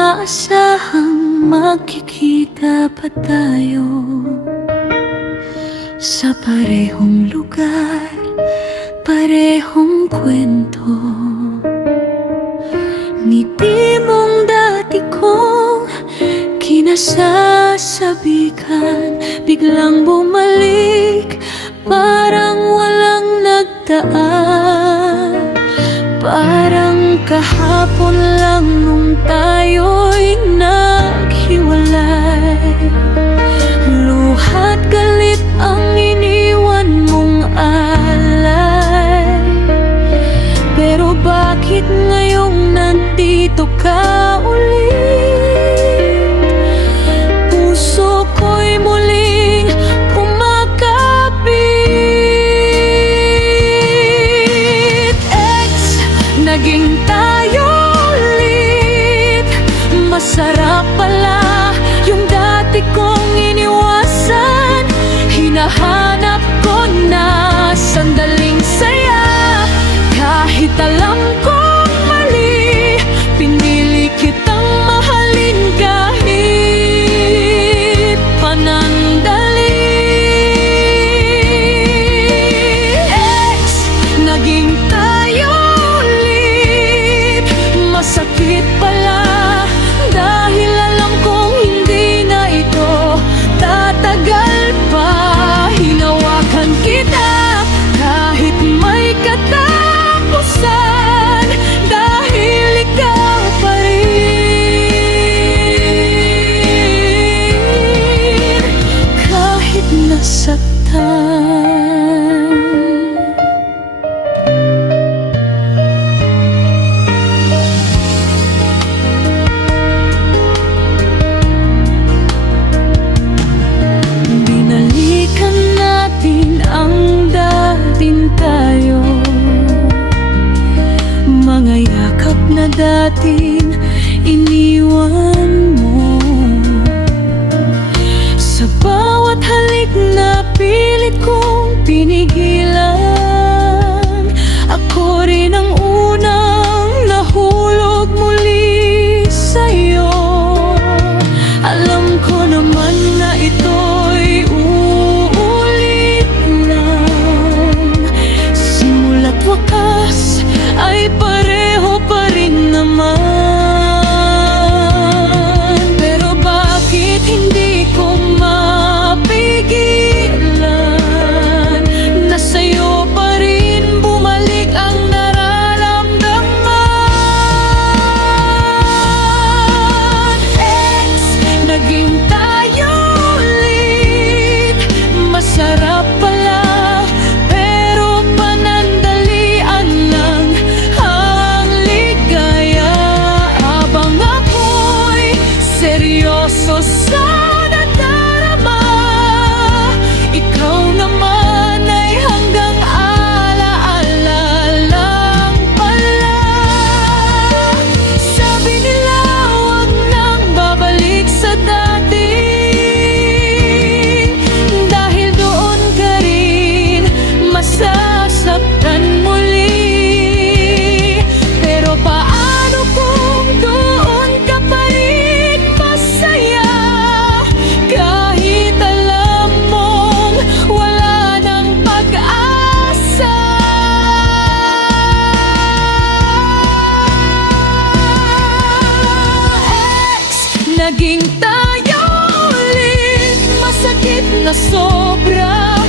inaasahang magkikita pa tayo sa parehong lugar, parehong kwento. Ngiti mong dati kong kinasasabikan, biglang bumalik, parang walang nagdaan. Parang kahapon lang nung tayo'y naghiwalay. Luha't galit ang iniwan mong alay. Pero bakit ngayong nandito ka ulit? Puso ko'y muling kumakapit. Naging tayo ulit. Masarap pala yung dati kong iniwasan. Hinahanap ko na sandaling saya. Kahit alam kong mali, pinili kitang mahalin kahit panandali. Naging tayo, masakit pala dahil alam kong hindi na ito tatagal pa. Hinawakan kita kahit may katapusan, dahil ikaw pa rin kahit nasaktan. Mga yakap na dating iniwan mo, sa bawat halik na pilit kong pinigilan. Ako rin ang unang nahulog muli sa'yo. Alam ko naman na ito'y uulit lang. Simula't wakas ay pareho pa rin naman. Pero bakit hindi ko mapigilan na sa'yo pa rin bumalik ang nararamdaman? Naging tayo ulit. Masarap pala, pero panandalian lang ang ligaya. Habang ako'y seryoso sa nadarama, ikaw naman ay hanggang alaala lang pala. Sabi nila huwag nang babalik sa dati, dahil doon ka rin masasaktan muli. Pero paano kung doon ka pa rin masaya, kahit alam mong wala nang pag-asa? Naging tayo ulit. Masakit na sobra,